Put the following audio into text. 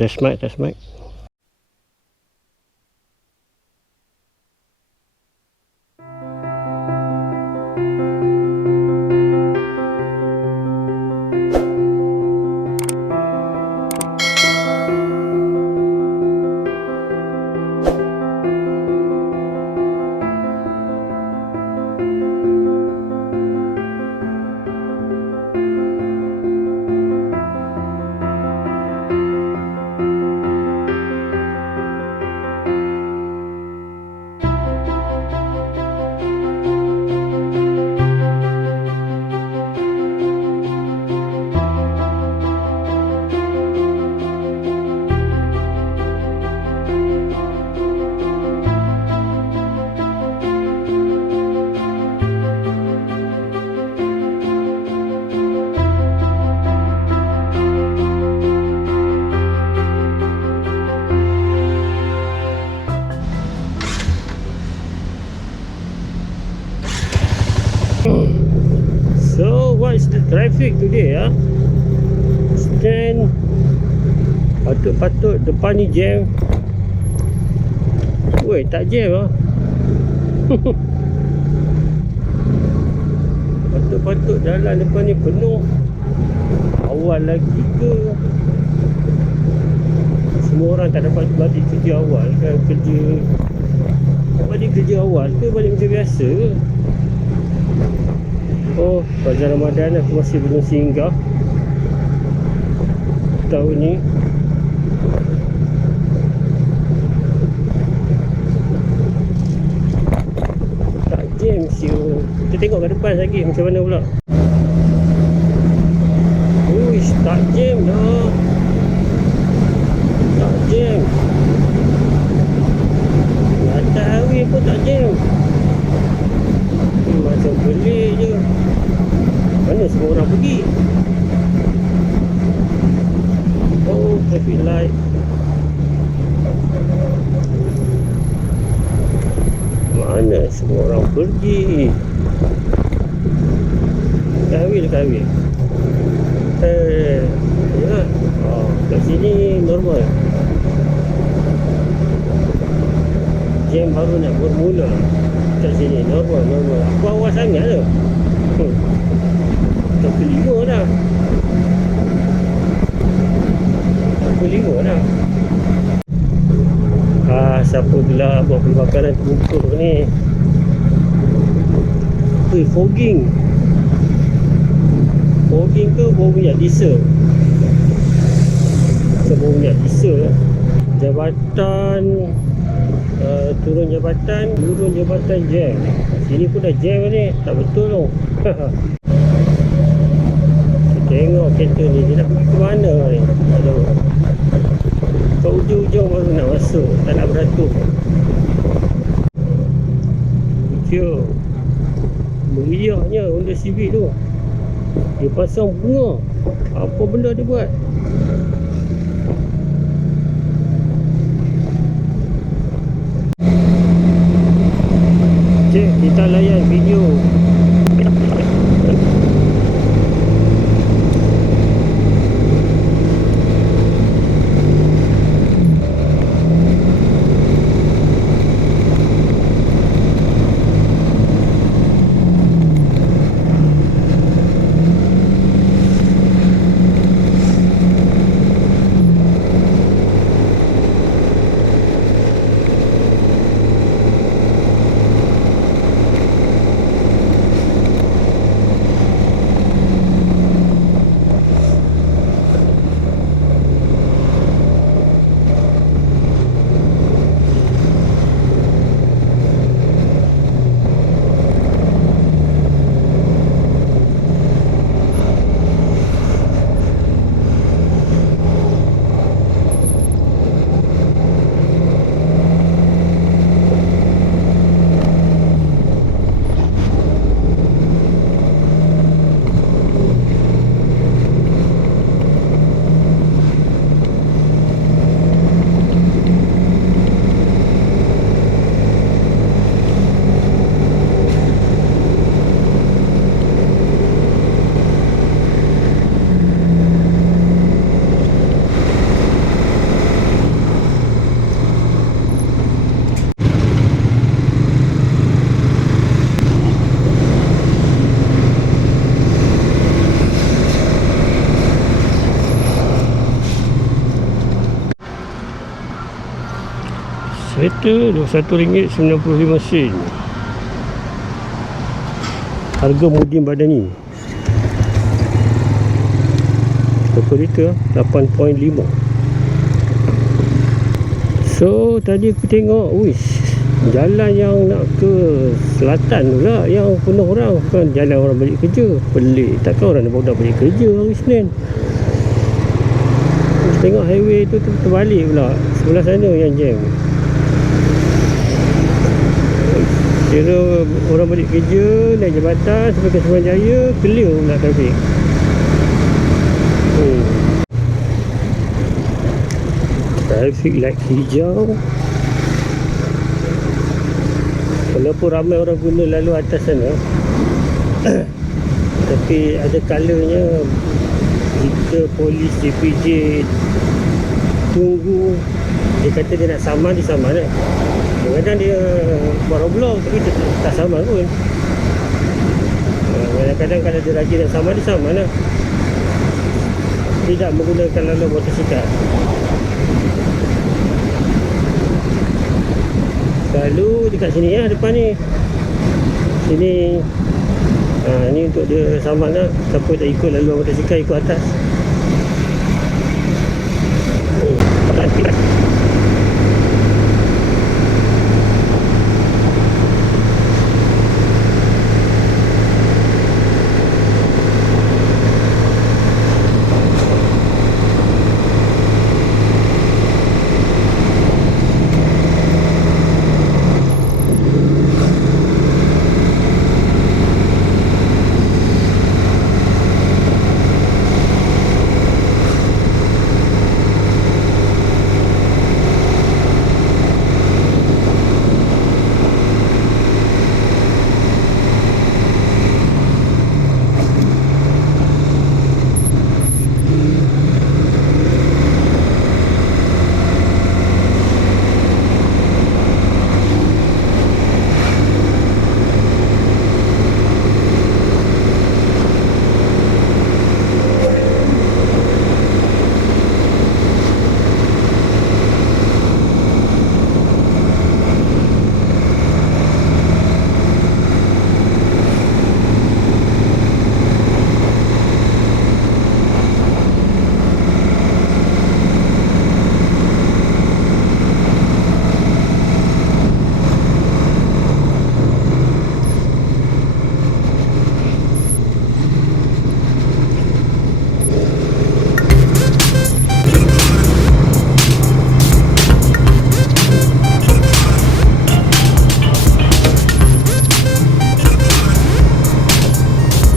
Test mic, test mic. So what is the traffic today ya? Stand patut-patut depan ni jam. Woi, tak jam ah. Patut-patut jalan depan ni penuh. Awal lagi ke? Semua orang tak dapat balik kerja awal kan? Balik kerja awal ke balik kerja biasa ke? Oh, Bazar Ramadan aku masih belum singgah tahun ni. Tak jam siu. Kita tengok ke depan lagi macam mana pula. Uish, tak jam dah. Tak jam. Atas highway pun tak jam. Macam pelik je. Mana semua orang pergi? Oh, traffic light. Mana semua orang pergi? Kahwil. Ya. Oh, kat sini normal. Jam baru nak bermula. Kat sini normal. Aku awal sangat tu. Tak kelima dah. Siapa pula buat pembakaran terbuka ni? Fogging ke bau minyak diesel? Macam bau minyak diesel. Jabatan turun jabatan jam. Sini pun dah jam ni. Tak betul tu. Tengok kereta ni, dia nak pergi ke mana ni? Aduh. Kat ujung-ujung baru nak masuk. Tak nak beratur. Ujung meriahnya Honda Civic tu. Dia pasang bunga. Apa benda dia buat? Cik, kita layan video. kereta RM21.95. Harga Mudin Badani. Berapa liter? 8.5. So tadi aku tengok, jalan yang nak ke selatan pula yang penuh orang, bukan jalan orang balik kerja. Pelik, takkan orang dah balik kerja hari Senin. Tengok highway tu terbalik pula, sebelah sana yang jam. Kira orang balik kerja, naik jabatan sampai ke Suruhanjaya, clear pula trafik. Traffic light hijau. Walaupun ramai orang guna lalu atas sana, tapi ada kalanya jika polis JPJ tunggu, dia kata dia nak saman, dia saman lah. Kadang-kadang dia buat roblok tapi dia tak saman pun. Kadang-kadang kalau dia rajin nak saman, dia saman lah. Tidak menggunakan lalu motosikal. Lalu dekat sini ya, depan ni. Sini. Ni untuk dia saman lah. Siapa tak ikut lalu motosikal, ikut atas.